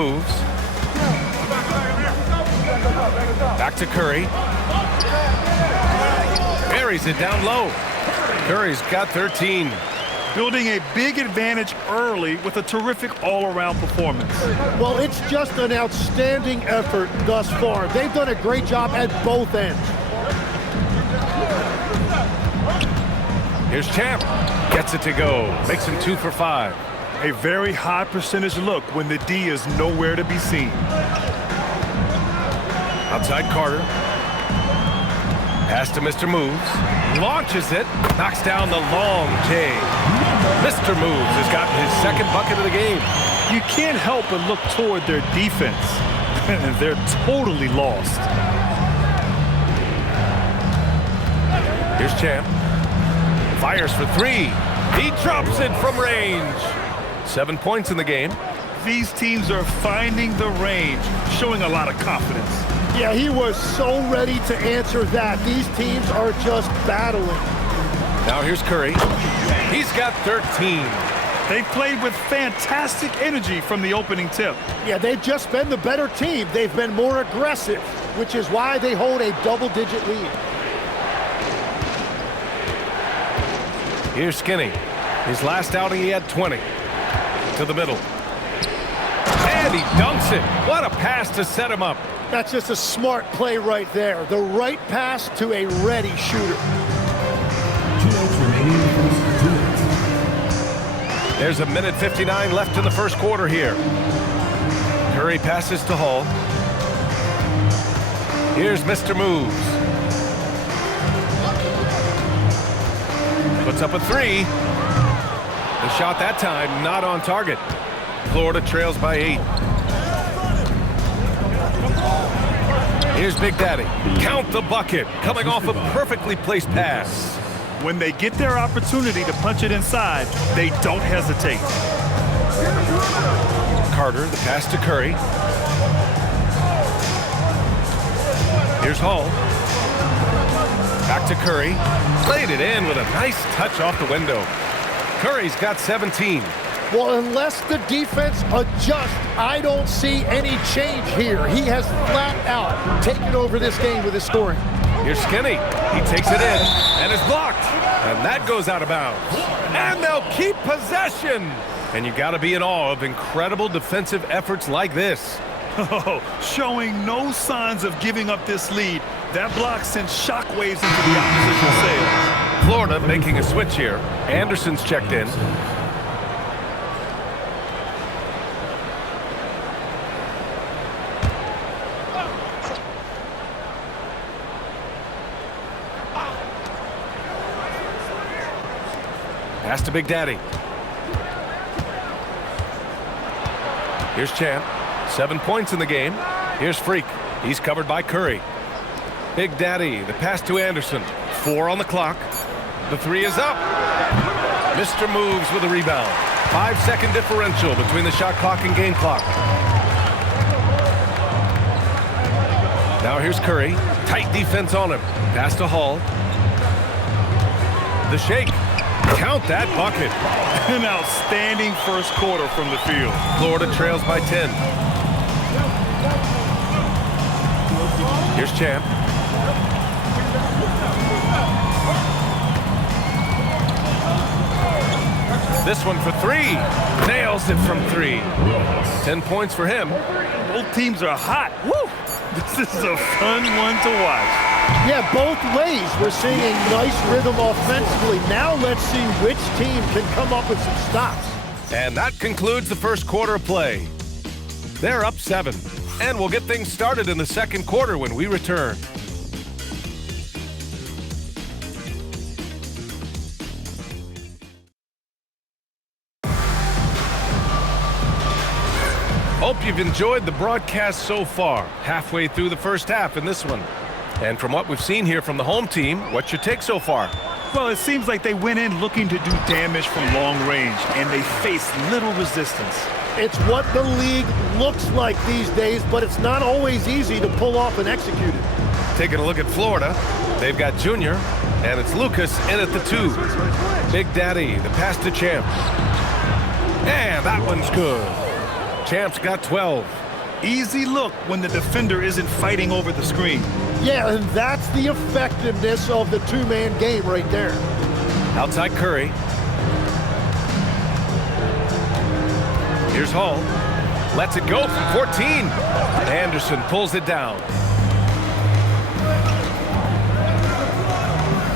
Moves. Back to Curry. Buries it down low. Curry's got 13. Building a big advantage early with a terrific all-around performance. Well, it's just an outstanding effort thus far. They've done a great job at both ends. Here's Champ. Gets it to go. Makes him 2 for 5. A very high percentage look when the D is nowhere to be seen. Outside Carter. Pass to Mr. Moves. Launches it. Knocks down the long J. Mr. Moves has gotten his second bucket of the game. You can't help but look toward their defense. They're totally lost. Here's Champ. Fires for 3. He drops it from range. 7 points in the game. These teams are finding the range, showing a lot of confidence. Yeah, he was so ready to answer that. These teams are just battling. Now here's Curry. He's got 13. They've played with fantastic energy from the opening tip. Yeah, they've just been the better team. They've been more aggressive, which is why they hold a double-digit lead. Here's Skinny. His last outing, he had 20. To the middle. And he dunks it. What a pass to set him up. That's just a smart play right there. The right pass to a ready shooter. There's 1:59 left in the first quarter here. Curry passes to Hall. Here's Mr. Moves. Puts up a 3. The shot that time not on target. Florida trails by 8. Here's Big Daddy. Count the bucket. Coming off a perfectly placed pass. When they get their opportunity to punch it inside, they don't hesitate. Carter, the pass to Curry. Here's Hall. Back to Curry. Played it in with a nice touch off the window. Curry's got 17. Well, unless the defense adjusts, I don't see any change here. He has flat out taken over this game with his scoring. Here's Skinny. He takes it in and is blocked. And that goes out of bounds. And they'll keep possession. And you got to be in awe of incredible defensive efforts like this. Oh, showing no signs of giving up this lead. That block sent shockwaves into the opposition sails. Florida making a switch here. Anderson's checked in. Pass to Big Daddy. Here's Champ. 7 points in the game. Here's Freak. He's covered by Curry. Big Daddy, the pass to Anderson. 4 on the clock. The 3 is up. Mr. Moves with a rebound. 5-second differential between the shot clock and game clock. Now here's Curry. Tight defense on him. Pass to Hall. The shake. Count that bucket. An outstanding first quarter from the field. Florida trails by 10. Here's Champ. This one for 3. Nails it from 3. 10 points for him. Both teams are hot. Woo! This is a fun one to watch. Yeah, both ways. We're seeing a nice rhythm offensively. Now let's see which team can come up with some stops. And that concludes the first quarter of play. They're up 7. And we'll get things started in the second quarter when we return. Hope you've enjoyed the broadcast so far. Halfway through the first half in this one. And from what we've seen here from the home team, what's your take so far? Well, it seems like they went in looking to do damage from long range, and they faced little resistance. It's what the league looks like these days, but it's not always easy to pull off and execute it. Taking a look at Florida, they've got Junior, and it's Lucas in at the 2. Big Daddy, the pass to Champ. And that one's good. Champ's got 12. Easy look when the defender isn't fighting over the screen. Yeah, and that's the effectiveness of the two-man game right there. Outside Curry. Here's Hall. Lets it go from 14. Anderson pulls it down.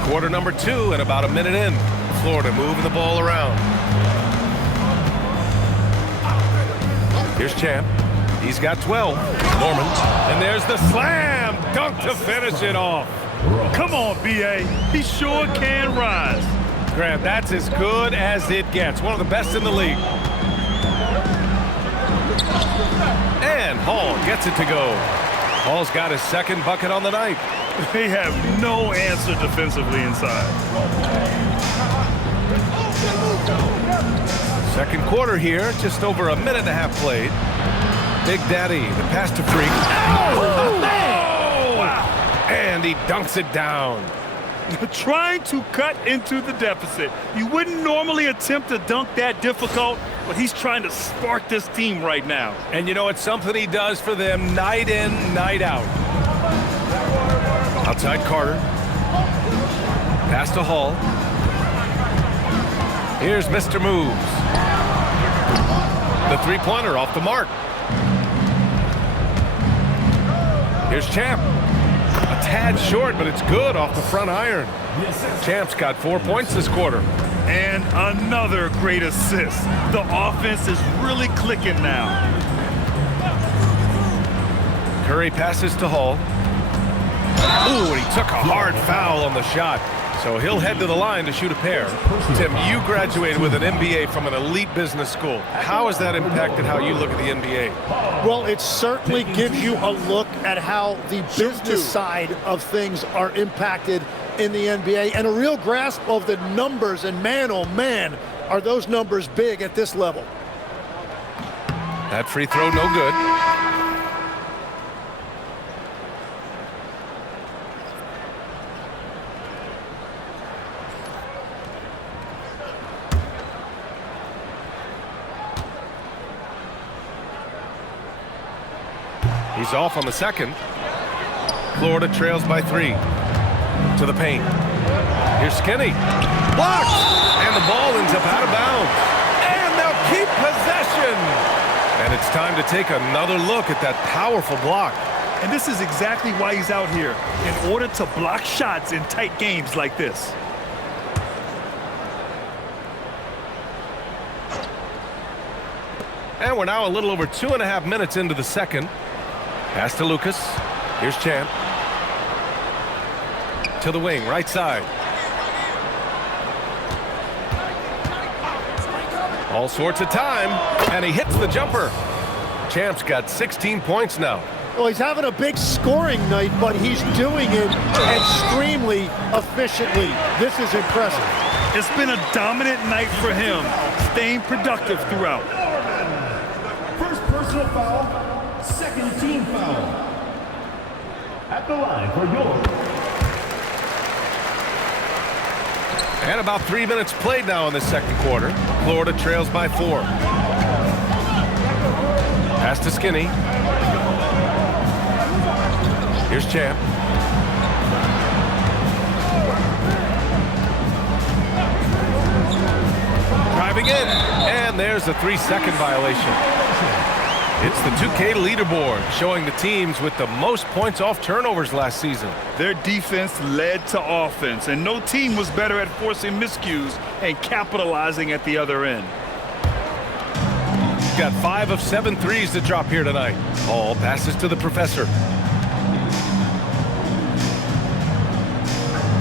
Quarter number 2 and about a minute in. Florida moving the ball around. Here's Champ. He's got 12. Norman. And there's the slam dunk to finish it off. Come on, BA. He sure can rise. Grant, that's as good as it gets. One of the best in the league. And Hall gets it to go. Hall's got his second bucket on the night. They have no answer defensively inside. Second quarter here, just over a minute and a half played. Big Daddy, the pass to Freak. Oh, man! Wow. And he dunks it down. Trying to cut into the deficit. You wouldn't normally attempt to dunk that difficult, but he's trying to spark this team right now. And you know, it's something he does for them night in, night out. Outside Carter. Pass to Hall. Here's Mr. Moves. The three-pointer off the mark. Here's Champ. A tad short, but it's good off the front iron. Champ's got 4 points this quarter. And another great assist. The offense is really clicking now. Curry passes to Hall. Ooh, and he took a hard foul on the shot. So he'll head to the line to shoot a pair. Tim, you graduated with an MBA from an elite business school. How has that impacted how you look at the NBA? Well, it certainly gives you a look at how the business side of things are impacted in the NBA and a real grasp of the numbers. And man, oh man, are those numbers big at this level. That free throw no good. He's off on the second. Florida trails by 3. To the paint. Here's Skinny. Blocked! And the ball ends up out of bounds. And they'll keep possession. And it's time to take another look at that powerful block. And this is exactly why he's out here, in order to block shots in tight games like this. And we're now a little over 2.5 minutes into the second. Pass to Lucas. Here's Champ. To the wing, right side. All sorts of time, and he hits the jumper. Champ's got 16 points now. Well, he's having a big scoring night, but he's doing it extremely efficiently. This is impressive. It's been a dominant night for him, staying productive throughout. First personal foul, second team foul. At the line for York. And about 3 minutes played now in the second quarter. Florida trails by 4. Pass to Skinny. Here's Champ. Driving in, and there's a 3-second violation. It's the 2K leaderboard showing the teams with the most points off turnovers last season. Their defense led to offense, and no team was better at forcing miscues and capitalizing at the other end. Got 5 of 7 threes to drop here tonight. Hall passes to the professor.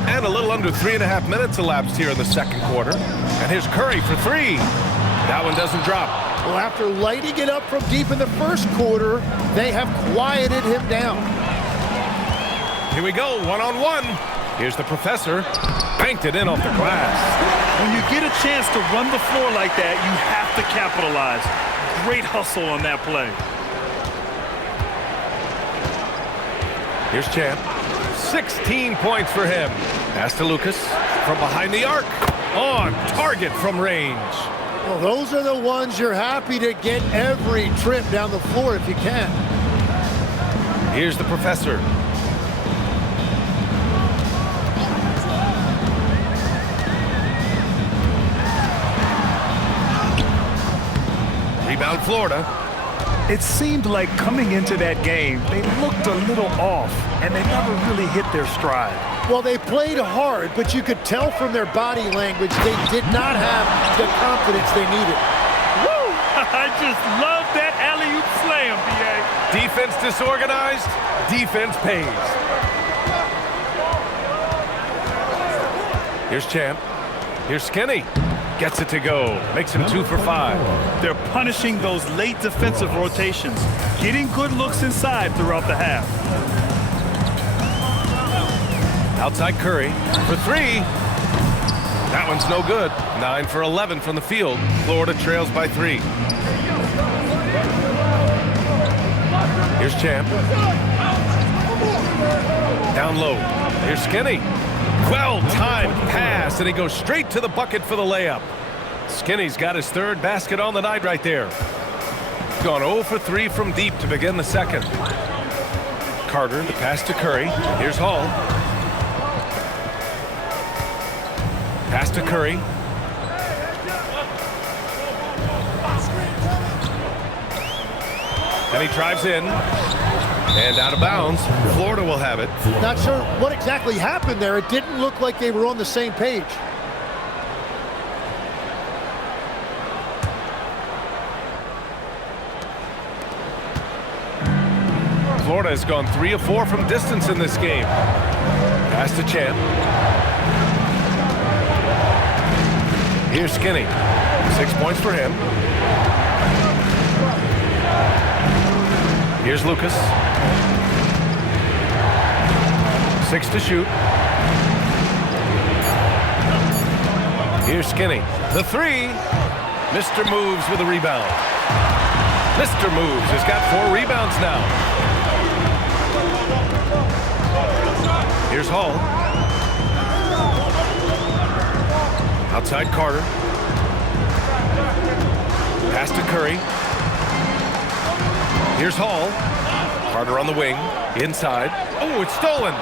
And a little under 3.5 minutes elapsed here in the second quarter. And here's Curry for 3. That one doesn't drop. Well, after lighting it up from deep in the first quarter, they have quieted him down. Here we go, one-on-one. Here's the professor. Banked it in off the glass. When you get a chance to run the floor like that, you have to capitalize. Great hustle on that play. Here's Champ. 16 points for him. Pass to Lucas from behind the arc. On target from range. Well, those are the ones you're happy to get every trip down the floor if you can. Here's the professor. Rebound Florida. It seemed like coming into that game, they looked a little off, and they never really hit their stride. Well, they played hard, but you could tell from their body language they did not have the confidence they needed. Woo! I just love that alley-oop slam, B.A. Defense disorganized, defense pays. Here's Champ. Here's Skinny. Gets it to go. Makes him 2 for 5. They're punishing those late defensive rotations, getting good looks inside throughout the half. Outside Curry for 3. That one's no good. 9 for 11 from the field. Florida trails by 3. Here's Champ. Down low. Here's Skinny. Well-timed pass, and he goes straight to the bucket for the layup. Skinny's got his 3rd basket on the night right there. Gone 0 for 3 from deep to begin the second. Carter, the pass to Curry. Here's Hall. Pass to Curry. And he drives in. And out of bounds. Florida will have it. Not sure what exactly happened there. It didn't look like they were on the same page. Florida has gone 3 of 4 from distance in this game. Pass to Champ. Here's Skinny. 6 points for him. Here's Lucas. 6 to shoot. Here's Skinny. The 3. Mr. Moves with a rebound. Mr. Moves has got 4 rebounds now. Here's Hall. Outside Carter. Pass to Curry. Here's Hall. Carter on the wing. Inside. Oh, it's stolen.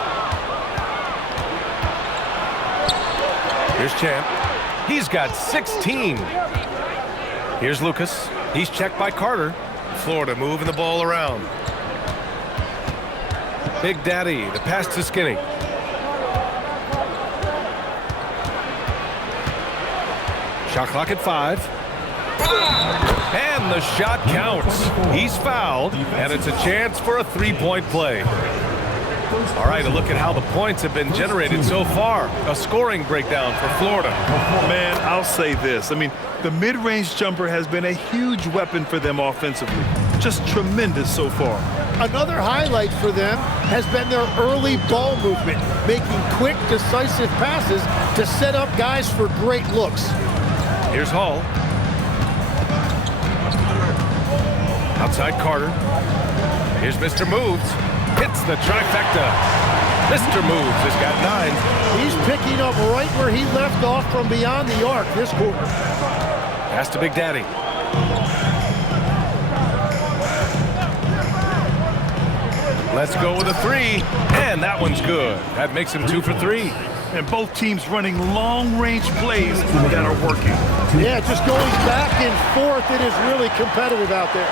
Here's Champ. He's got 16. Here's Lucas. He's checked by Carter. Florida moving the ball around. Big Daddy, the pass to Skinny. Shot clock at 5. And the shot counts. He's fouled, and it's a chance for a 3-point play. All right, a look at how the points have been generated so far. A scoring breakdown for Florida. Man, I'll say this. I mean, the mid-range jumper has been a huge weapon for them offensively. Just tremendous so far. Another highlight for them has been their early ball movement, making quick, decisive passes to set up guys for great looks. Here's Hall. Outside Carter. Here's Mr. Moves. Hits the trifecta. Mr. Moves has got 9. He's picking up right where he left off from beyond the arc this quarter. Pass to Big Daddy. Let's go with a 3. And that one's good. That makes him 2 for 3. And both teams running long-range plays that are working. Yeah, just going back and forth. It is really competitive out there.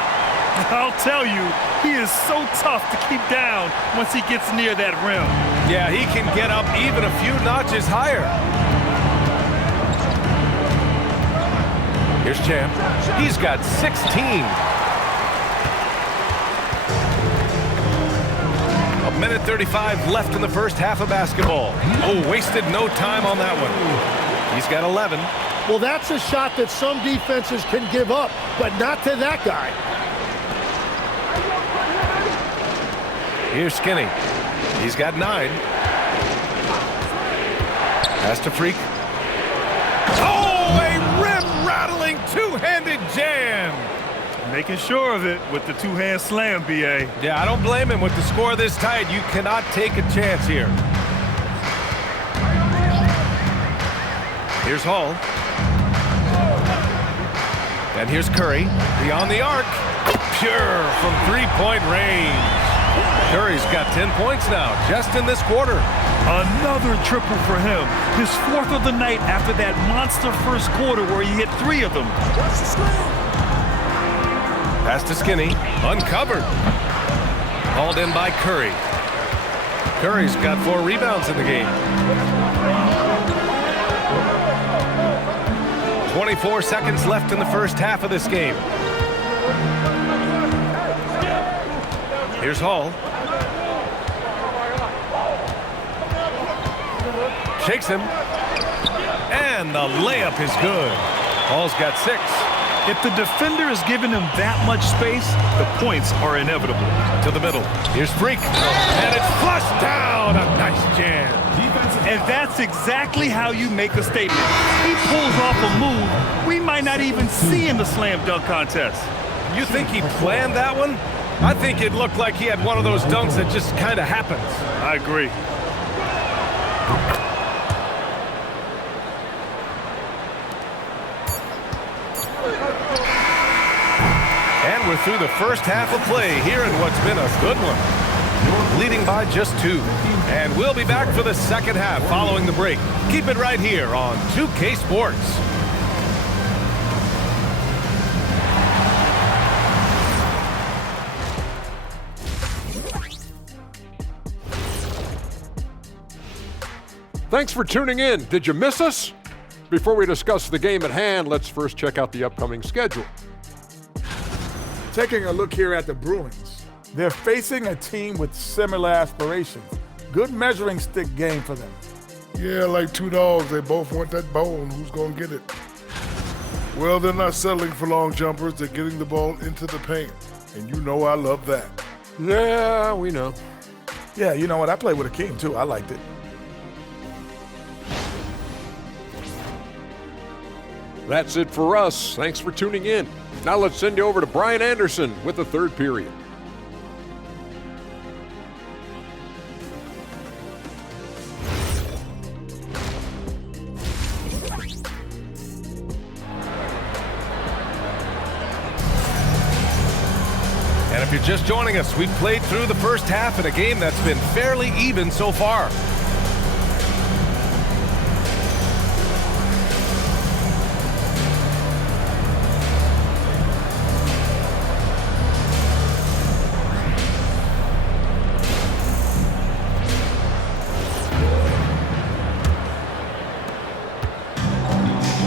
I'll tell you, he is so tough to keep down once he gets near that rim. Yeah, he can get up even a few notches higher. Here's Champ. He's got 16. A minute 35 left in the first half of basketball. Oh, wasted no time on that one. He's got 11. Well, that's a shot that some defenses can give up, but not to that guy. Here's Skinny. He's got 9. Pass to Freak. Oh, a rim-rattling two-handed jam. Making sure of it with the two-hand slam, B.A. Yeah, I don't blame him. With the score this tight, you cannot take a chance here. Here's Hall. And here's Curry, beyond the arc. Pure from three-point range. Curry's got 10 points now, just in this quarter. Another triple for him. His 4th of the night after that monster first quarter where he hit 3 of them. Pass to Skinny, uncovered. Hauled in by Curry. Curry's got 4 rebounds in the game. 24 seconds left in the first half of this game. Here's Hall. Shakes him. And the layup is good. Hall's got 6. If the defender is giving him that much space, the points are inevitable. To the middle. Here's Freak. And it's flushed down. A nice jam. And that's exactly how you make a statement. He pulls off a move we might not even see in the slam dunk contest. You think he planned that one? I think it looked like he had one of those dunks that just kind of happens. I agree. And we're through the first half of play here in what's been a good one. Leading by just 2. And we'll be back for the second half following the break. Keep it right here on 2K Sports. Thanks for tuning in. Did you miss us? Before we discuss the game at hand, let's first check out the upcoming schedule. Taking a look here at the Bruins, they're facing a team with similar aspirations. Good measuring stick game for them. Yeah, like 2 dogs, they both want that ball, and who's going to get it? Well, they're not settling for long jumpers. They're getting the ball into the paint, and you know I love that. Yeah, we know. Yeah, you know what? I played with Akeem, too. I liked it. That's it for us. Thanks for tuning in. Now let's send you over to Brian Anderson with the third period. And if you're just joining us, we've played through the first half in a game that's been fairly even so far.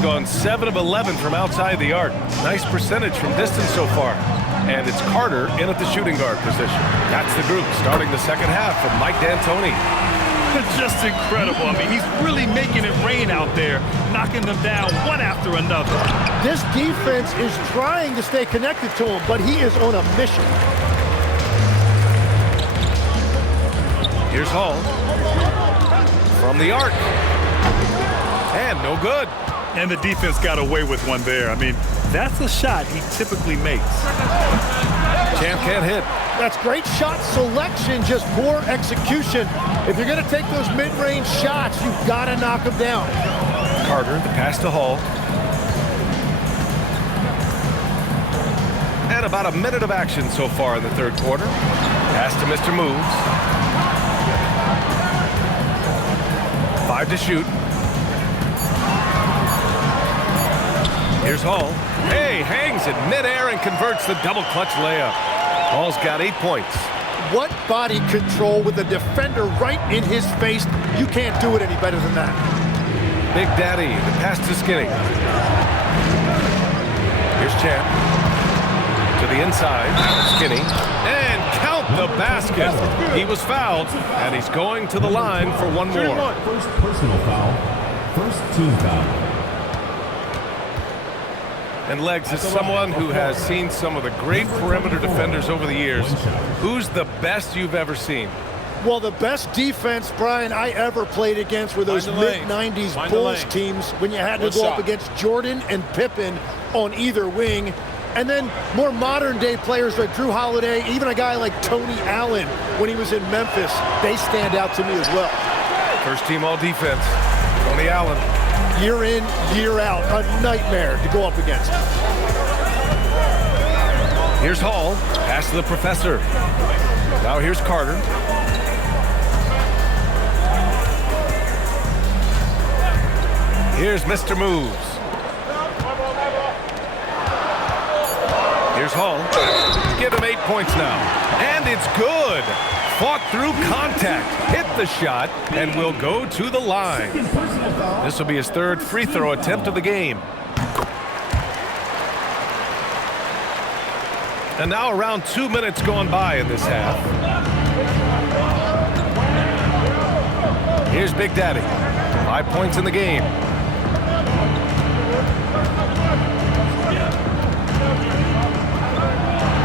Gone 7 of 11 from outside the arc. Nice percentage from distance so far. And it's Carter in at the shooting guard position. That's the group starting the second half from Mike D'Antoni. It's just incredible. I mean, he's really making it rain out there, knocking them down one after another. This defense is trying to stay connected to him, but he is on a mission. Here's Hall. From the arc. And no good. And the defense got away with one there. I mean, that's a shot he typically makes. Champ can't hit. That's great shot selection, just poor execution. If you're going to take those mid-range shots, you've got to knock them down. Carter, the pass to Hall. And about a minute of action so far in the third quarter. Pass to Mr. Moves. 5 to shoot. Here's Hall. Hey, hangs in midair and converts the double clutch layup. Hall's got 8 points. What body control with a defender right in his face. You can't do it any better than that. Big Daddy, the pass to Skinny. Here's Champ. To the inside, Skinny. And count the basket. He was fouled, and he's going to the line for one more. First personal foul. First team foul. And Legs, as someone who has seen some of the great perimeter defenders over the years, who's the best you've ever seen? Well, the best defense, Brian, I ever played against were those mid-90s Bulls teams when you had to go up against Jordan and Pippen on either wing. And then more modern-day players like Drew Holiday, even a guy like Tony Allen when he was in Memphis, they stand out to me as well. First team all-defense, Tony Allen. Year in, year out, a nightmare to go up against. Here's Hall. Pass to the professor. Now here's Carter. Here's Mr. Moves. Here's Hall. Give him 8 points now. And it's good. Fought through contact. Hit the shot and will go to the line. This will be his third free throw attempt of the game. And now around 2 minutes gone by in this half. Here's Big Daddy. 5 points in the game.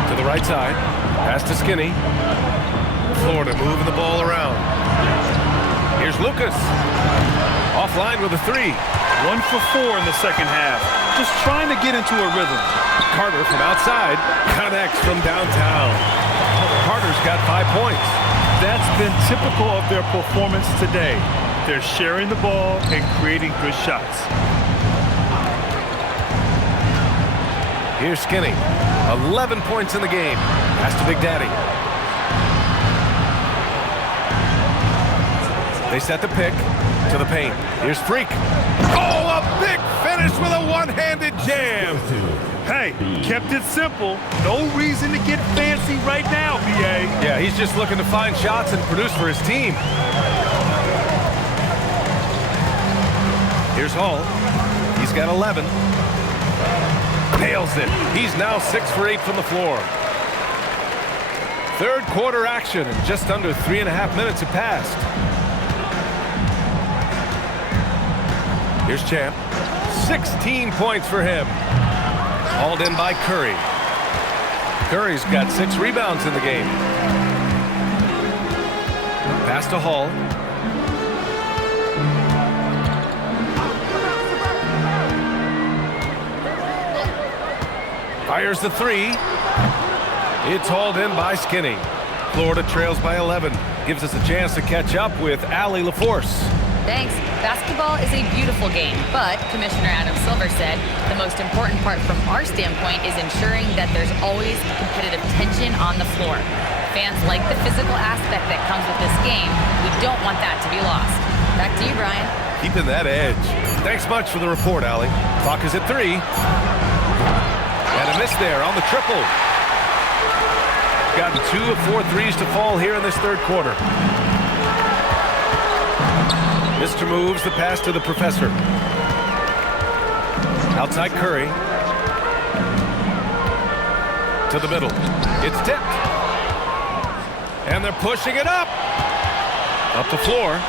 To the right side. Pass to Skinny. Florida moving the ball around. Here's Lucas. Offline with a 3. 1 for 4 in the second half. Just trying to get into a rhythm. Carter from outside connects from downtown. Carter's got 5 points. That's been typical of their performance today. They're sharing the ball and creating good shots. Here's Skinny. 11 points in the game. Pass to Big Daddy. They set the pick to the paint. Here's Freak. Oh, a big finish with a one-handed jam. Hey, kept it simple. No reason to get fancy right now, BA. Yeah, he's just looking to find shots and produce for his team. Here's Hall. He's got 11. Nails it. He's now 6 for 8 from the floor. Third quarter action, and just under 3.5 minutes have passed. Here's Champ. 16 points for him. Hauled in by Curry. Curry's got 6 rebounds in the game. Pass to Hall. Fires the 3. It's hauled in by Skinny. Florida trails by 11. Gives us a chance to catch up with Allie LaForce. Thanks. Basketball is a beautiful game, but Commissioner Adam Silver said the most important part from our standpoint is ensuring that there's always competitive tension on the floor. Fans like the physical aspect that comes with this game. We don't want that to be lost. Back to you, Brian. Keeping that edge. Thanks much for the report, Allie. Clock is at 3. And a miss there on the triple. Gotten 2 of 4 threes to fall here in this third quarter. Mr. Moves the pass to the professor. Outside Curry. To the middle. It's tipped. And they're pushing it up. Up the floor.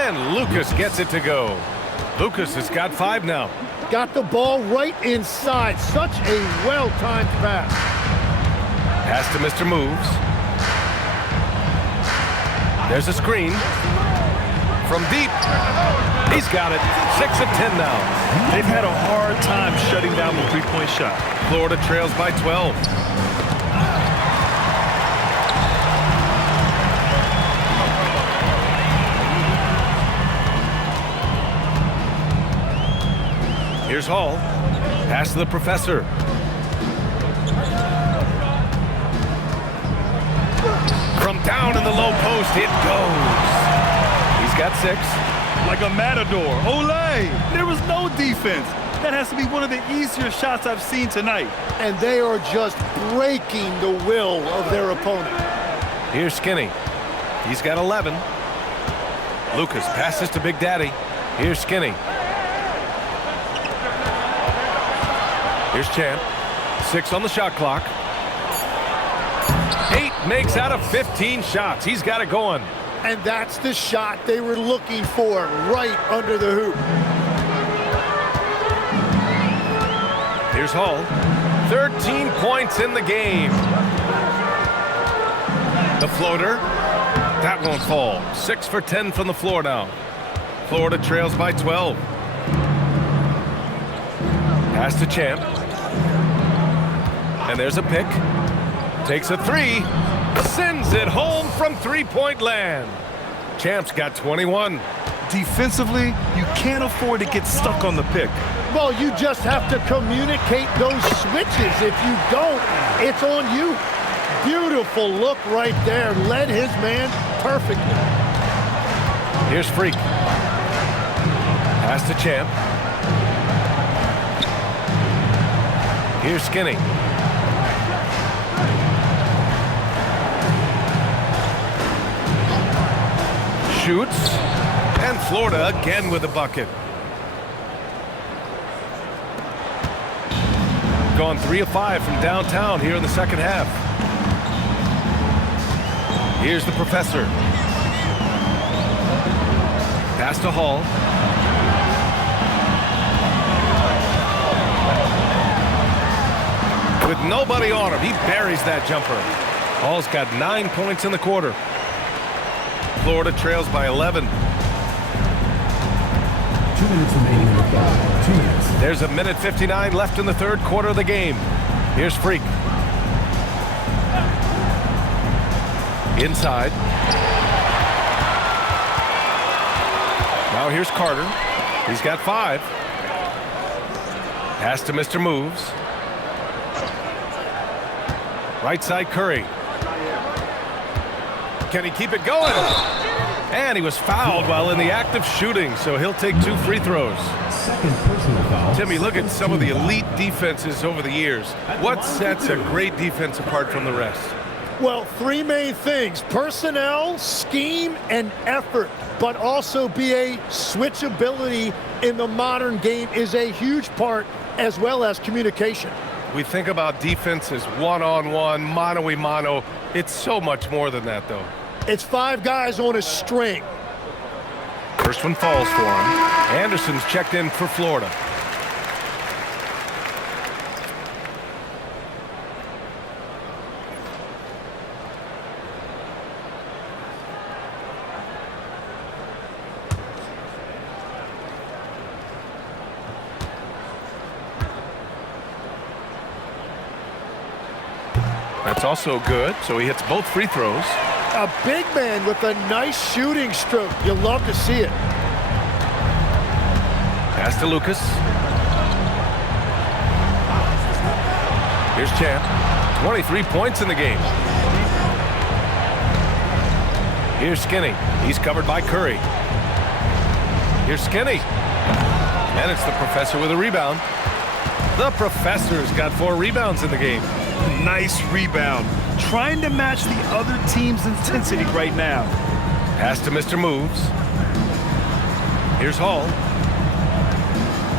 And Lucas gets it to go. Lucas has got 5 now. Got the ball right inside. Such a well-timed pass. Pass to Mr. Moves. There's a screen. From deep. He's got it. 6 of 10 now. They've had a hard time shutting down the three-point shot. Florida trails by 12. Here's Hall. Pass to the professor. From down in the low post, it goes. He's got 6. Like a matador. Olay! There was no defense. That has to be one of the easier shots I've seen tonight. And they are just breaking the will of their opponent. Here's Skinny. He's got 11. Lucas passes to Big Daddy. Here's Skinny. Here's Champ. 6 on the shot clock. 8 makes out of 15 shots. He's got it going. And that's the shot they were looking for, right under the hoop. Here's Hall. 13 points in the game. The floater. That won't fall. 6 for 10 from the floor now. Florida trails by 12. Pass to Champ. And there's a pick. Takes a 3. Sends it home from three-point land. Champ's got 21. Defensively, you can't afford to get stuck on the pick. Well, you just have to communicate those switches. If you don't, it's on you. Beautiful look right there. Led his man perfectly. Here's Freak. Pass to Champ. Here's Skinny. Shoots. And Florida again with the bucket. Gone 3 of 5 from downtown here in the second half. Here's the professor. Pass to Hall. With nobody on him, he buries that jumper. Hall's got 9 points in the quarter. Florida trails by 11. 2 minutes remaining in the quarter. 2 minutes. There's a minute 59 left in the third quarter of the game. Here's Freak. Inside. Now here's Carter. He's got 5. Pass to Mr. Moves. Right side Curry. Can he keep it going? And he was fouled while in the act of shooting, so he'll take 2 free throws. Second personal foul. Timmy, look at some of the elite defenses over the years. What sets a great defense apart from the rest? Well, 3 main things: personnel, scheme, and effort. But also BA switchability in the modern game is a huge part, as well as communication. We think about defense as one-on-one, mano-a-mano. It's so much more than that, though. It's 5 guys on a string. First one falls for him. Anderson's checked in for Florida. That's also good, so he hits both free throws. A big man with a nice shooting stroke. You'll love to see it. Pass to Lucas. Here's Champ. 23 points in the game. Here's Skinny. He's covered by Curry. Here's Skinny. And it's the professor with a rebound. The professor's got 4 rebounds in the game. Nice rebound. Trying to match the other team's intensity right now. Pass to Mr. Moves. Here's Hall.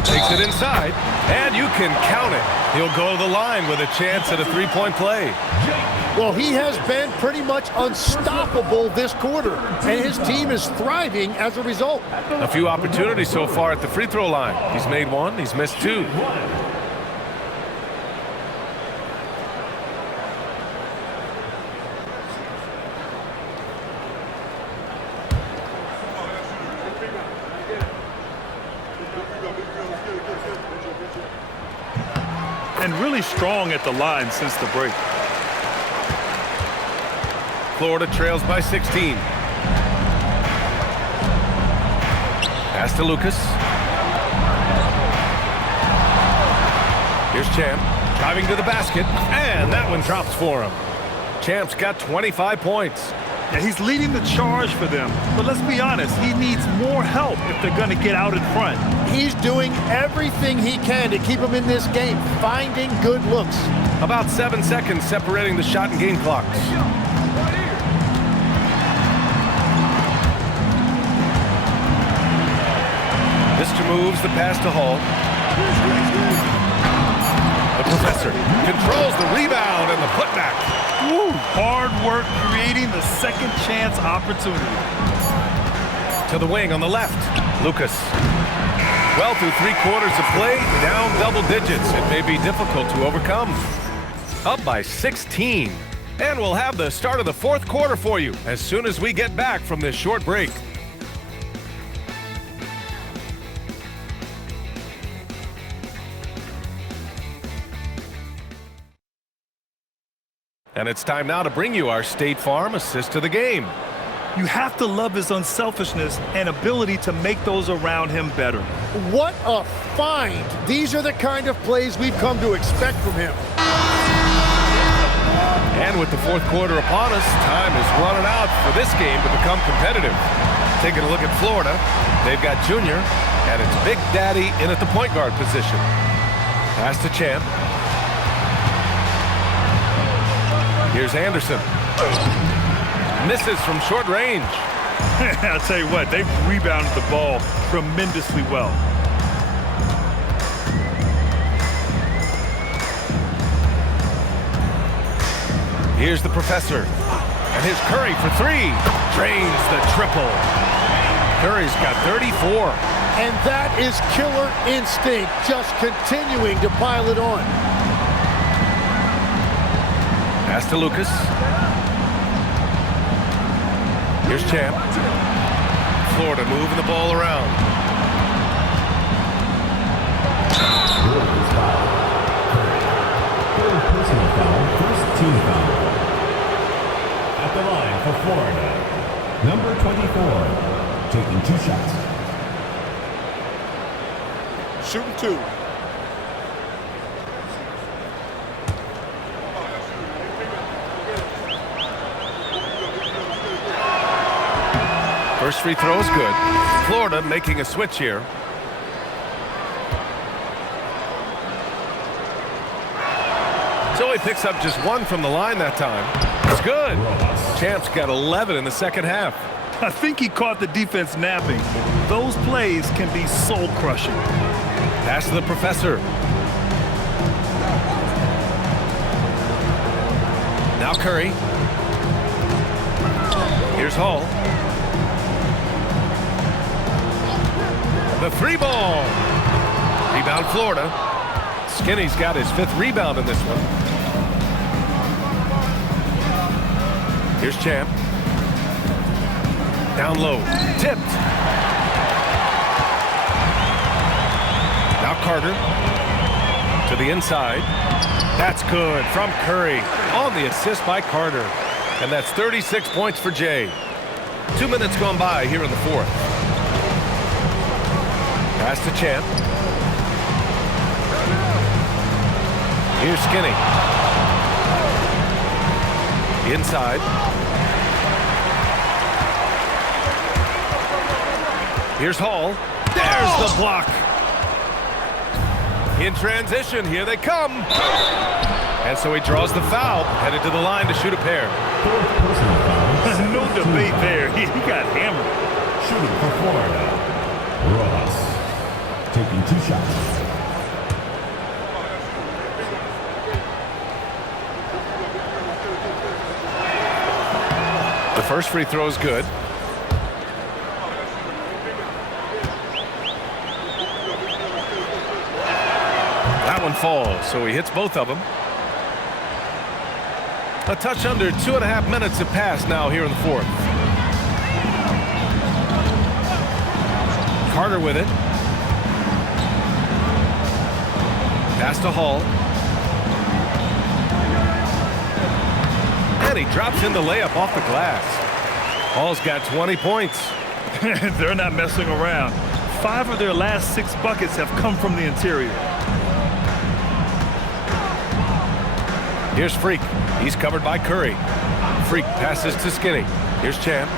Takes it inside, and you can count it. He'll go to the line with a chance at a 3-point play. Well, he has been pretty much unstoppable this quarter, and his team is thriving as a result. A few opportunities so far at the free throw line. He's made 1, he's missed 2. And really strong at the line since the break. Florida trails by 16. Pass to Lucas. Here's Champ, driving to the basket, and that one drops for him. Champ's got 25 points. Yeah, he's leading the charge for them, but let's be honest, he needs more help if they're going to get out in front. He's doing everything he can to keep him in this game, finding good looks. About 7 seconds separating the shot and game clocks. Mr. Moves the pass to Hall. The professor controls the rebound and the putback. Woo, hard work creating the second chance opportunity. To the wing on the left, Lucas. Well, through 3 quarters of play, down double digits. It may be difficult to overcome. Up by 16. And we'll have the start of the 4th quarter for you as soon as we get back from this short break. And it's time now to bring you our State Farm assist of the game. You have to love his unselfishness and ability to make those around him better. What a find. These are the kind of plays we've come to expect from him. And with the fourth quarter upon us, time is running out for this game to become competitive. Taking a look at Florida, they've got Junior, and it's Big Daddy in at the point guard position. Pass to Champ. Here's Anderson. Misses from short range. I'll tell you what, they've rebounded the ball tremendously well. Here's the professor. And here's Curry for three. Drains the triple. Curry's got 34. And that is killer instinct, just continuing to pile it on. Pass to Lucas. Here's Champ. Florida moving the ball around. Third personal foul, first team foul. At the line for Florida, number 24, taking 2 shots. Shooting 2. First free throw is good. Florida making a switch here. So he picks up just 1 from the line that time. It's good. Champ's got 11 in the second half. I think he caught the defense napping. Those plays can be soul-crushing. Pass to the professor. Now Curry. Here's Hall. The 3-ball. Rebound Florida. Skinny's got his 5th rebound in this one. Here's Champ. Down low. Tipped. Now Carter. To the inside. That's good from Curry. On the assist by Carter. And that's 36 points for Jay. 2 minutes gone by here in the fourth. Pass to Champ. Here's Skinny. Inside. Here's Hall. There's the block. In transition, here they come. And so he draws the foul, headed to the line to shoot a pair. No debate there. He got hammered. Shooting for Florida, Rojas, taking 2 shots. The first free throw is good. That one falls, so he hits both of them. A touch under 2.5 minutes have passed now here in the fourth. Carter with it. Pass to Hall. And he drops in the layup off the glass. Hall's got 20 points. They're not messing around. 5 of their last 6 buckets have come from the interior. Here's Freak. He's covered by Curry. Freak passes to Skinny. Here's Champ.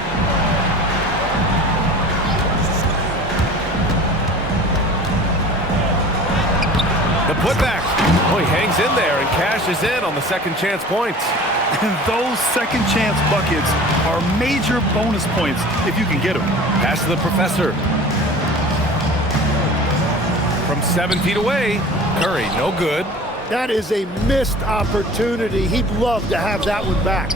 The putback. Oh, he hangs in there and cashes in on the second chance points. And those second chance buckets are major bonus points if you can get them. Pass to the professor. From 7 feet away, Curry, no good. That is a missed opportunity. He'd love to have that one back.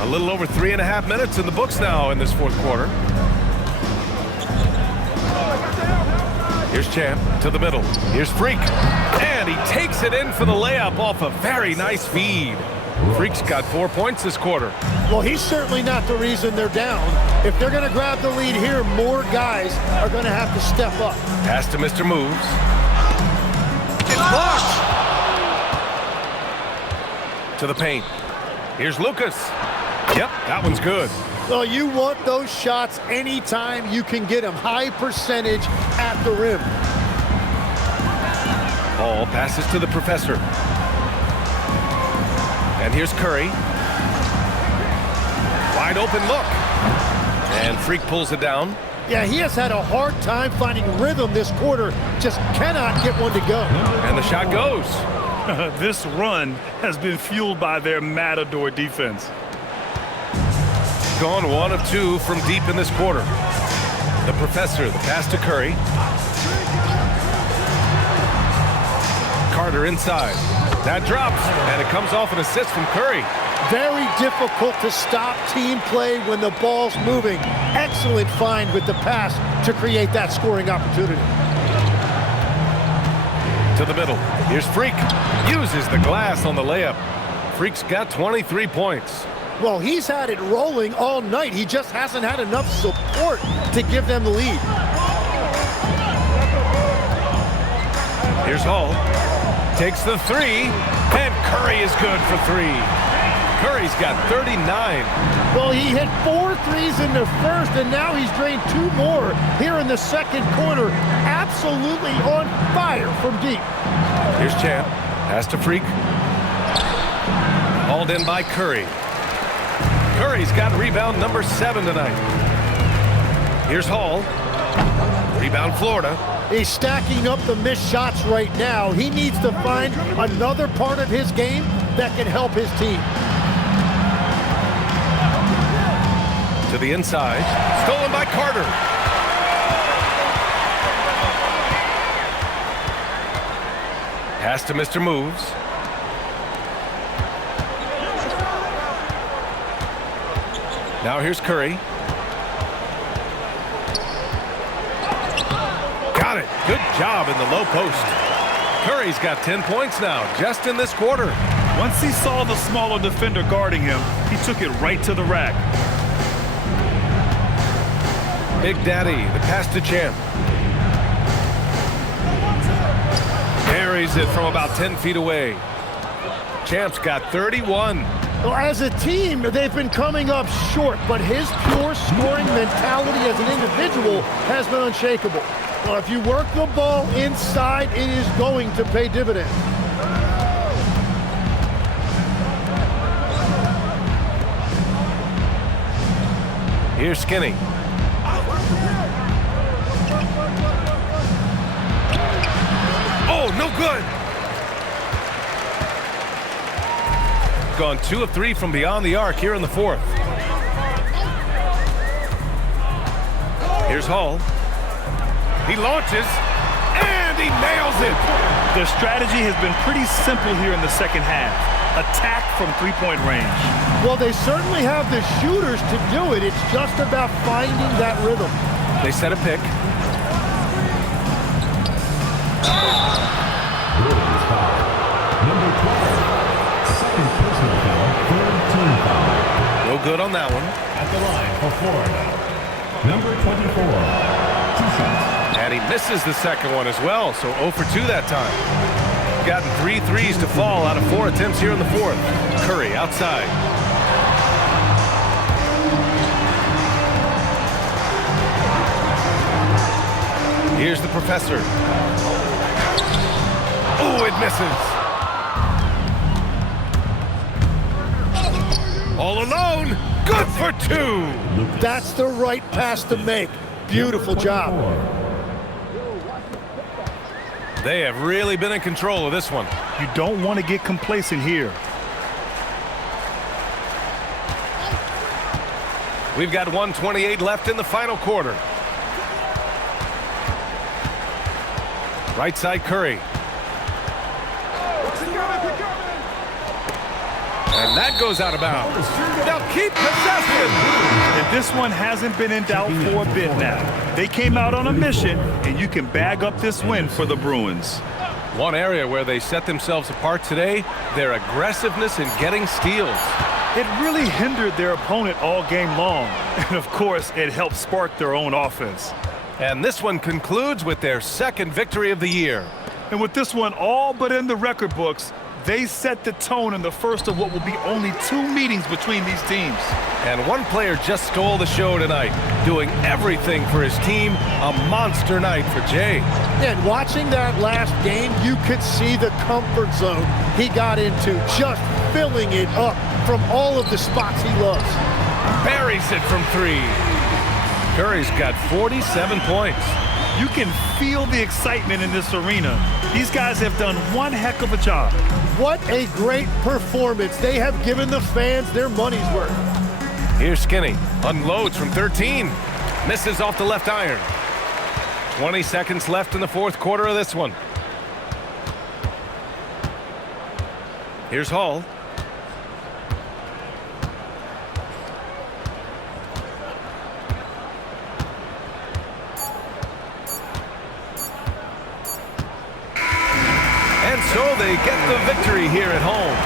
A little over 3.5 minutes in the books now in this fourth quarter. Here's Champ to the middle. Here's Freak. And he takes it in for the layup off a very nice feed. Freak's got 4 points this quarter. Well, he's certainly not the reason they're down. If they're going to grab the lead here, more guys are going to have to step up. Pass to Mr. Moves. It's blocked. To the paint. Here's Lucas. Yep, that one's good. Well, you want those shots anytime you can get them. High percentage at the rim. Ball passes to the professor. And here's Curry. Wide open look. And Freak pulls it down. Yeah, he has had a hard time finding rhythm this quarter. Just cannot get one to go. And the shot goes. This run has been fueled by their Matador defense. Gone 1 of 2 from deep in this quarter. The professor, the pass to Curry. Carter inside. That drops, and it comes off an assist from Curry. Very difficult to stop team play when the ball's moving. Excellent find with the pass to create that scoring opportunity. To the middle. Here's Freak. Uses the glass on the layup. Freak's got 23 points. Well, he's had it rolling all night. He just hasn't had enough support to give them the lead. Here's Hall. Takes the 3, and Curry is good for 3. Curry's got 39. Well, he hit 4 threes in the first, and now he's drained 2 more here in the second quarter. Absolutely on fire from deep. Here's Champ. Pass to Freak. Hauled in by Curry. Curry's got rebound number 7 tonight. Here's Hall. Rebound Florida. He's stacking up the missed shots right now. He needs to find another part of his game that can help his team. To the inside. Stolen by Carter. Pass to Mr. Moves. Now here's Curry. Got it. Good job in the low post. Curry's got 10 points now, just in this quarter. Once he saw the smaller defender guarding him, he took it right to the rack. Big Daddy, the pass to Champ. Carries it from about 10 feet away. Champ's got 31. Well, as a team, they've been coming up short, but his pure scoring mentality as an individual has been unshakable. Well, if you work the ball inside, it is going to pay dividends. Here's Skinny. Oh, no good. Gone 2 of 3 from beyond the arc here in the fourth. Here's Hall. He launches, and he nails it. Their strategy has been pretty simple here in the second half. Attack from three-point range. Well, they certainly have the shooters to do it. It's just about finding that rhythm. They set a pick. Number 12. Second personal foul, third team foul. No good on that one. At the line for Florida. Number 24. 2 shots. And he misses the second one as well, so 0 for 2 that time. Gotten 3 threes to fall out of 4 attempts here in the fourth. Curry outside. Here's the professor. Oh, it misses. All alone. Good for 2. That's the right pass to make. Beautiful job. They have really been in control of this one. You don't want to get complacent here. We've got 1:28 left in the final quarter. Right side Curry. And that goes out of bounds. They'll keep possession. And this one hasn't been in doubt for a bit now. They came out on a mission, and you can bag up this win for the Bruins. One area where they set themselves apart today, their aggressiveness in getting steals. It really hindered their opponent all game long. And, of course, it helped spark their own offense. And this one concludes with their second victory of the year. And with this one all but in the record books, They set the tone in the first of what will be only 2 meetings between these teams. And one player just stole the show tonight, doing everything for his team. A monster night for Jay. And watching that last game, you could see the comfort zone he got into, just filling it up from all of the spots he loves. Buries it from 3. Curry's got 47 points. You can feel the excitement in this arena. These guys have done one heck of a job. What a great performance. They have given the fans their money's worth. Here's Skinny. Unloads from 13. Misses off the left iron. 20 seconds left in the fourth quarter of this one. Here's Hall. And so they get the victory here at home.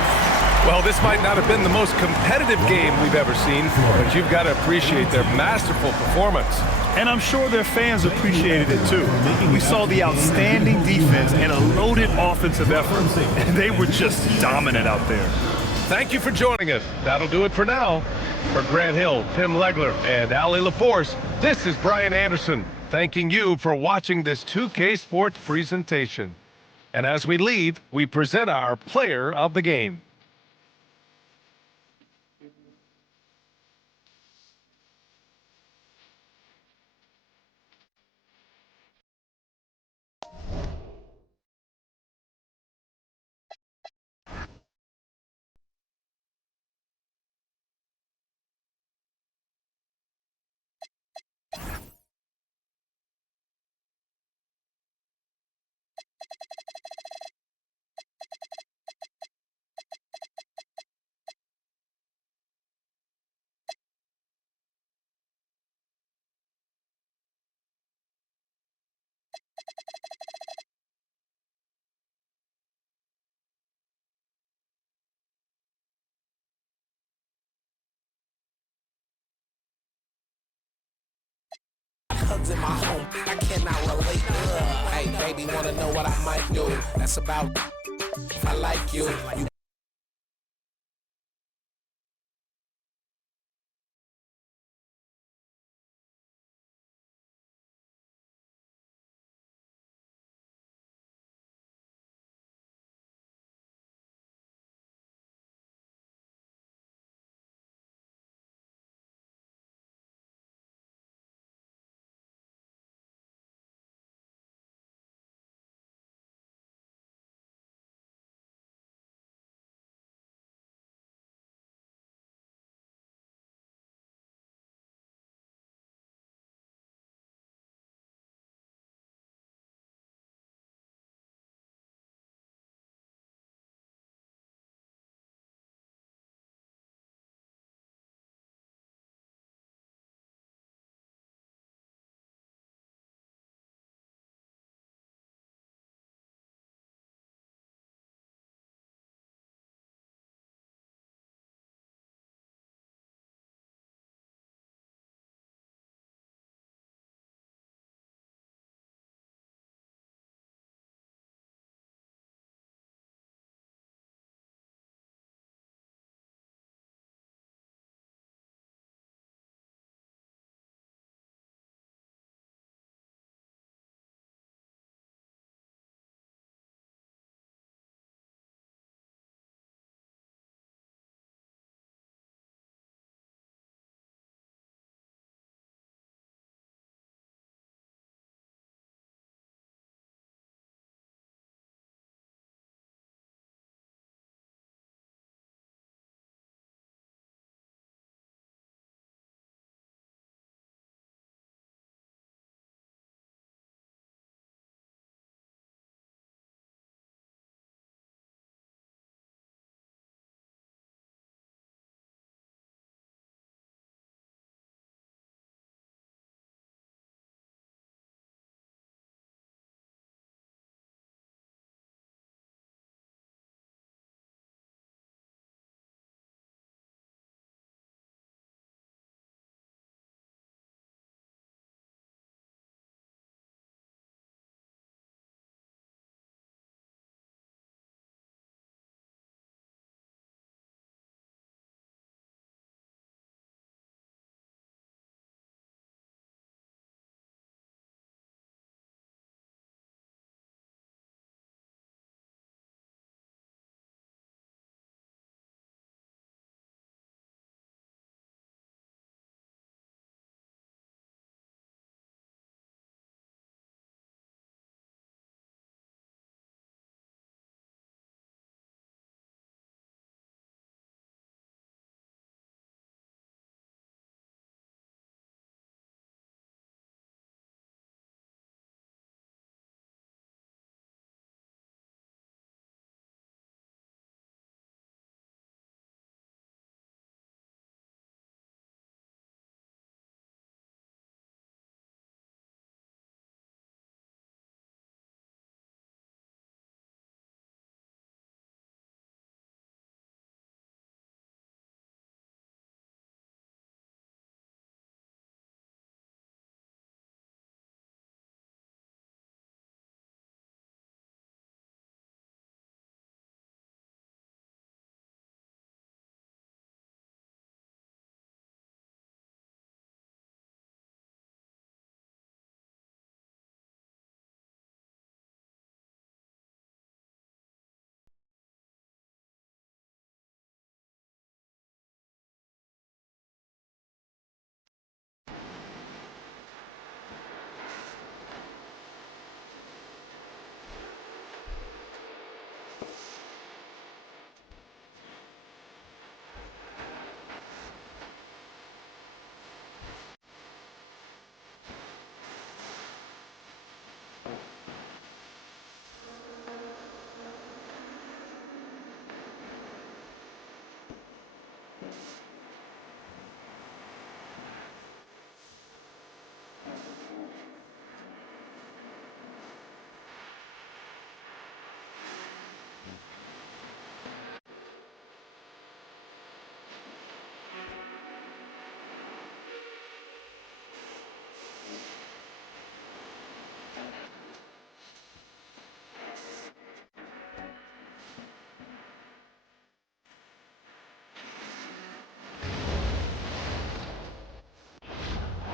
Well, this might not have been the most competitive game we've ever seen, but you've got to appreciate their masterful performance. And I'm sure their fans appreciated it too. We saw the outstanding defense and a loaded offensive effort, and they were just dominant out there. Thank you for joining us. That'll do it for now. For Grant Hill, Tim Legler, and Ali LaForce, this is Brian Anderson, thanking you for watching this 2K Sports presentation. And as we leave, we present our player of the game. In my home, I cannot relate. Hey, baby, wanna know what I might do? That's about if I like you.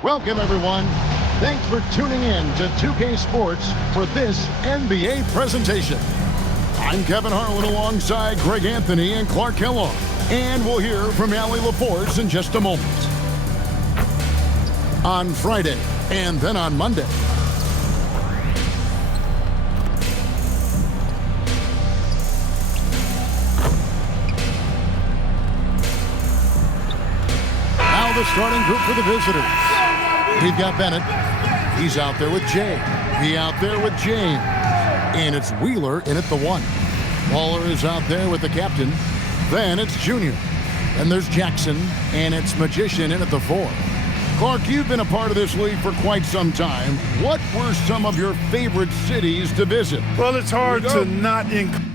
Welcome, everyone. Thanks for tuning in to 2K Sports for this NBA presentation. I'm Kevin Harlan alongside Greg Anthony and Clark Kellogg. And we'll hear from Allie LaForce in just a moment. On Friday and then on Monday. Now the starting group for the visitors. We've got Bennett. He's out there with Jay. He out there with James. And it's Wheeler in at the 1. Waller is out there with the captain. Then it's Junior. Then there's Jackson. And it's Magician in at the 4. Clark, you've been a part of this league for quite some time. What were some of your favorite cities to visit? Well, it's hard to not include.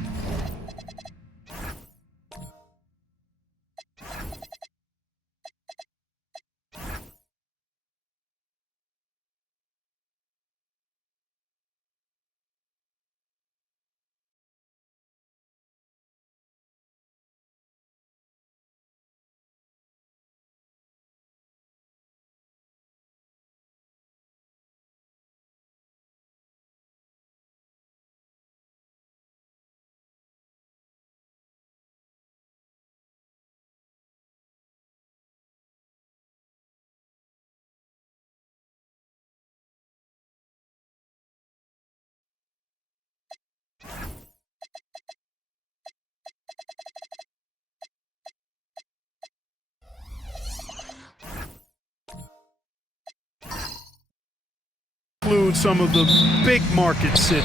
Some of the big market cities,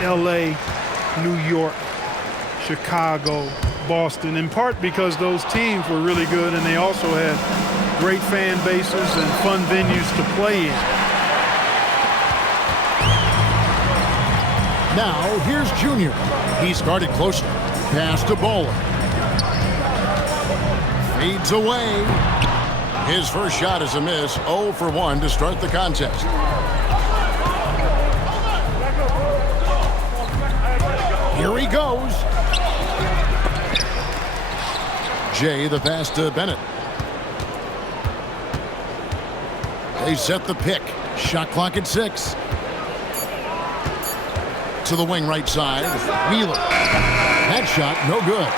LA, New York, Chicago, Boston, in part because those teams were really good and they also had great fan bases and fun venues to play in. Now here's Junior. He started closer. Pass to Bowler. Fades away. His first shot is a miss. 0 for 1 to start the contest. Here he goes. Jay, the pass to Bennett. They set the pick. Shot clock at 6. To the wing right side. Wheeler. That shot, no good.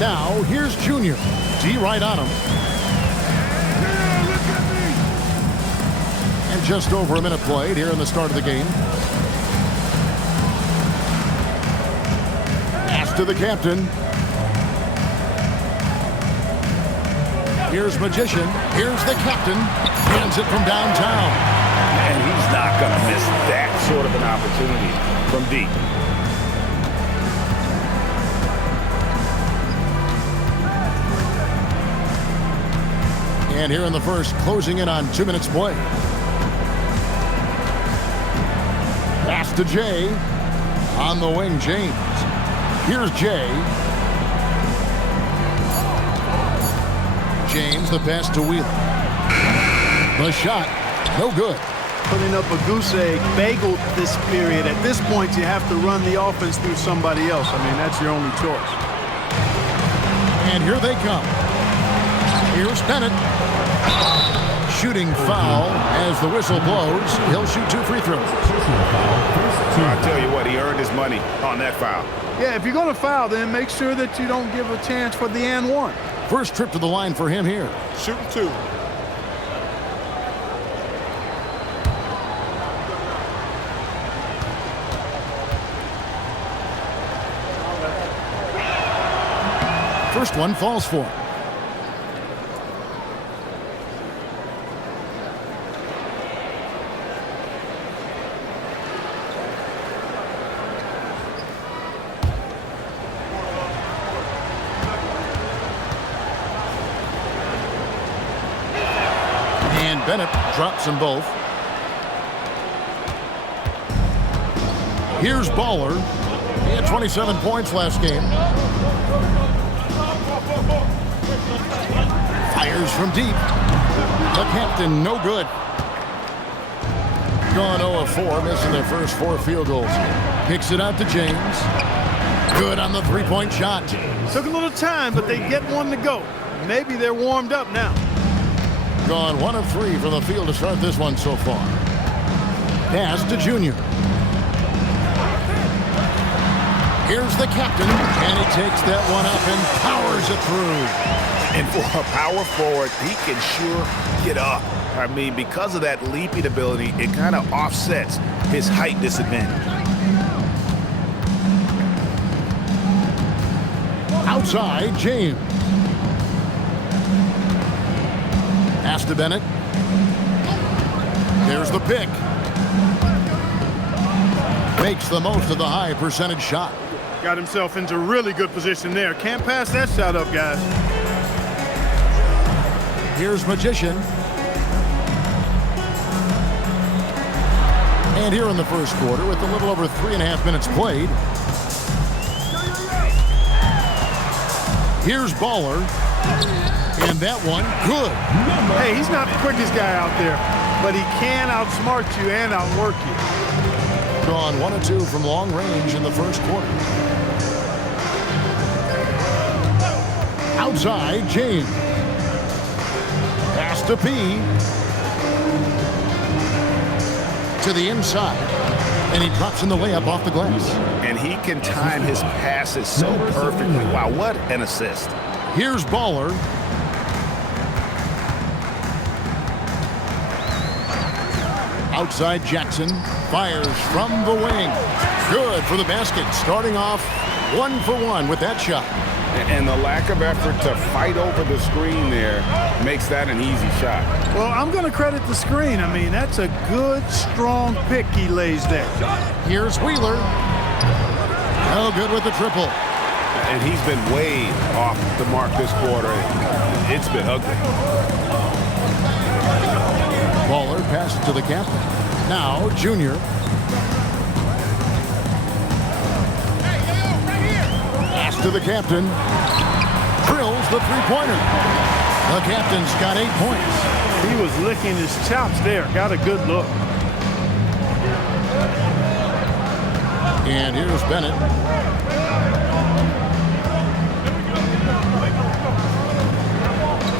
Now, here's Junior. D right on him. And just over a minute played here in the start of the game. Pass to the captain. Here's Magician. Here's the captain. Hands it from downtown. And he's not going to miss that sort of an opportunity from deep. And here in the first, closing in on 2 minutes play. Pass to Jay. On the wing, James. Here's Jay. James, the pass to Wheeler. The shot, no good. Putting up a goose egg, bagel this period. At this point, you have to run the offense through somebody else. I mean, that's your only choice. And here they come. Here's Bennett. Shooting foul as the whistle blows. He'll shoot 2 free throws. I'll tell you what, he earned his money on that foul. Yeah, if you're going to foul, then make sure that you don't give a chance for the and 1. First trip to the line for him here. Shooting 2. First one falls for him. And Bennett drops them both. Here's Baller. He had 27 points last game. Fires from deep. The captain, no good. Gone 0 of 4, missing their first 4 field goals. Kicks it out to James. Good on the 3-point shot. Took a little time, but they get one to go. maybe they're warmed up now. Gone 1 of 3 from the field to start this one so far. Pass to Junior. Here's the captain, and he takes that one up and powers it through. And for a power forward, he can sure get up. I mean, because of that leaping ability, it kind of offsets his height disadvantage. Outside, James. Pass to Bennett. There's the pick. Makes the most of the high percentage shot. Got himself into really good position there. Can't pass that shot up, guys. Here's Magician. And here in the first quarter, with a little over 3.5 minutes played, here's Baller. And that one, good. Hey, he's not the quickest guy out there, but he can outsmart you and outwork you. Gone 1 of 2 from long range in the first quarter. Outside, James. Pass to P. To the inside. And he drops in the layup off the glass. And he can time his passes so perfectly. Wow, what an assist. Here's Baller. Outside Jackson. Fires from the wing. Good for the basket. Starting off 1 for 1 with that shot. And the lack of effort to fight over the screen there makes that an easy shot. Well, I'm going to credit the screen. I mean, that's a good, strong pick he lays there. Here's Wheeler. No good with the triple. And he's been way off the mark this quarter. It's been ugly. Baller passes to the captain. Now, Junior. Pass to the captain. Drills the three-pointer. The captain's got 8 points. He was licking his chops there. Got a good look. And here's Bennett.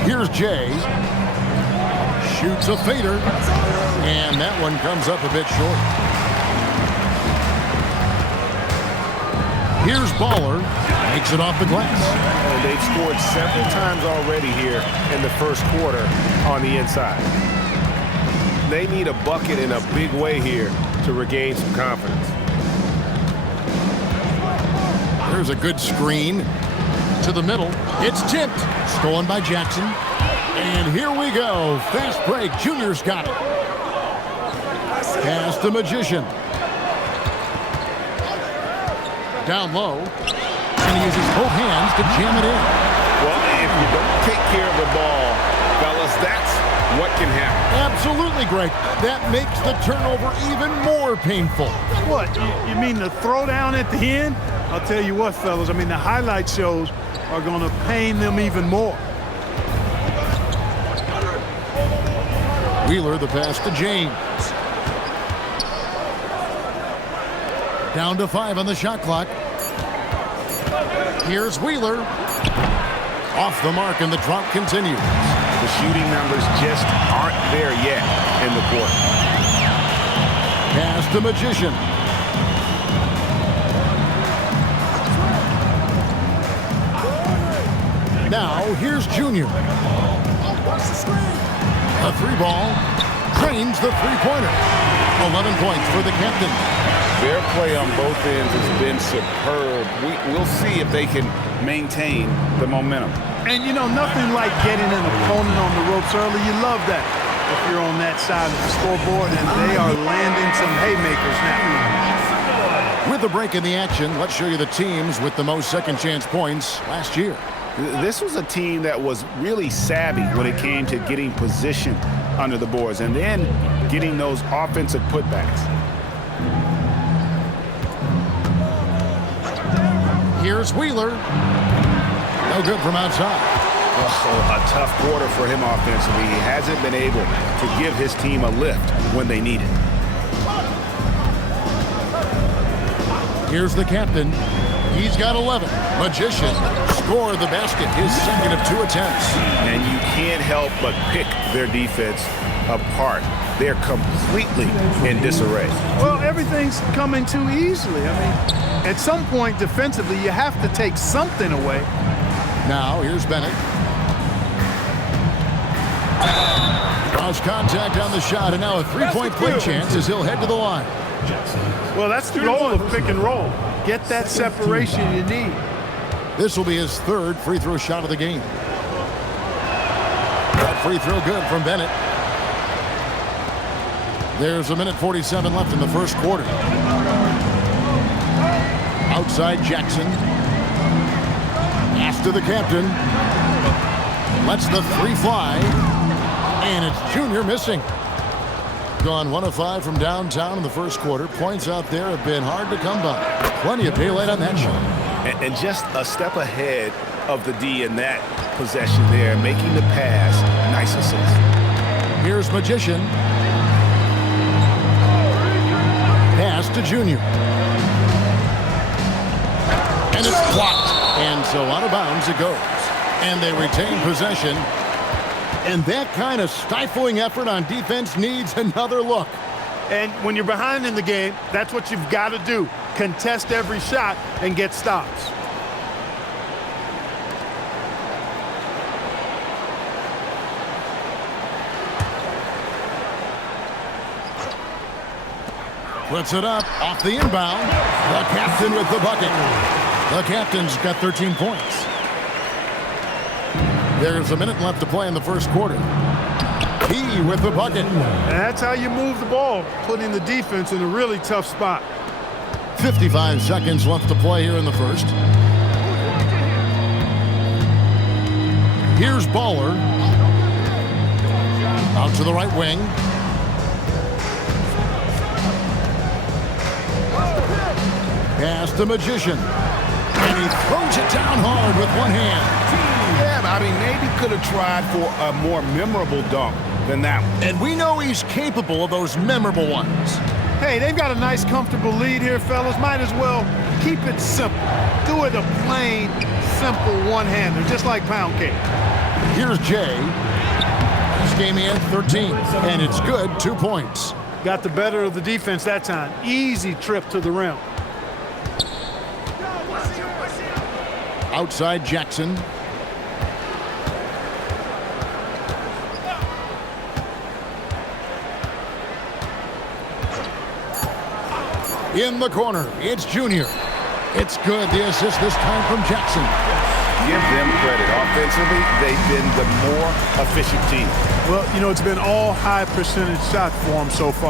Here's Jay. Shoots a fader. And that one comes up a bit short. Here's Baller. Makes it off the glass. And they've scored several times already here in the first quarter on the inside. They need a bucket in a big way here to regain some confidence. There's a good screen to the middle. It's tipped. Stolen by Jackson. And here we go. Fast break. Junior's got it. Pass the Magician. Down low. And he uses both hands to jam it in. Well, if you don't take care of the ball, fellas, that's what can happen. Absolutely, Greg. That makes the turnover even more painful. What? You mean the throwdown at the end? I'll tell you what, fellas. I mean, the highlight shows are going to pain them even more. Wheeler, the pass to James. Down to 5 on the shot clock. Here's Wheeler. Off the mark, and the drop continues. The shooting numbers just aren't there yet in the quarter. Pass the Magician. Now, here's Junior. A 3-ball. Drains the three-pointer. 11 points for the captain. Their play on both ends has been superb. We'll see if they can maintain the momentum. And, you know, nothing like getting an opponent on the ropes early. You love that if you're on that side of the scoreboard, and they are landing some haymakers now. With the break in the action, let's show you the teams with the most second-chance points last year. This was a team that was really savvy when it came to getting position under the boards and then getting those offensive putbacks. Here's Wheeler. No good from outside. Oh, a tough quarter for him offensively. He hasn't been able to give his team a lift when they need it. Here's the captain. He's got 11. Magician scored the basket, his second of 2 attempts. And you can't help but pick their defense apart. They're completely in disarray. Well, everything's coming too easily. I mean, at some point defensively, you have to take something away. Now, here's Bennett. Cross contact on the shot, and now a three-point play chance as he'll head to the line. Well, that's the goal of pick and roll. Get that separation you need. This will be his 3rd free throw shot of the game. That free throw good from Bennett. There's 1:47 left in the first quarter. Outside Jackson. Pass to the captain. Lets the 3 fly. And it's Junior missing. Gone 1 of 5 from downtown in the first quarter. Points out there have been hard to come by. Plenty of daylight on that shot. And just a step ahead of the D in that possession there, making the pass. Nice assist. Here's Magician. Pass to Junior. And it's blocked. And so out of bounds it goes. And they retain possession. And that kind of stifling effort on defense needs another look. And when you're behind in the game, that's what you've got to do. Contest every shot and get stops. Puts it up off the inbound. The captain with the bucket. The captain's got 13 points. There's 1 minute left to play in the first quarter. He with the bucket. And that's how you move the ball, putting the defense in a really tough spot. 55 seconds left to play here in the first. Here's Baller. Out to the right wing. Pass the Magician. And he throws it down hard with one hand. Yeah, I mean, maybe could have tried for a more memorable dunk than that one. And we know he's capable of those memorable ones. Hey, they've got a nice, comfortable lead here, fellas. Might as well keep it simple. Do it a plain, simple one-hander, just like pound cake. Here's Jay. This game he had 13, and it's good, 2 points. Got the better of the defense that time. Easy trip to the rim. Outside Jackson. In the corner, it's Junior. It's good. The assist this time from Jackson. Give them credit. Offensively, they've been the more efficient team. Well, you know, it's been all high percentage shots for them so far.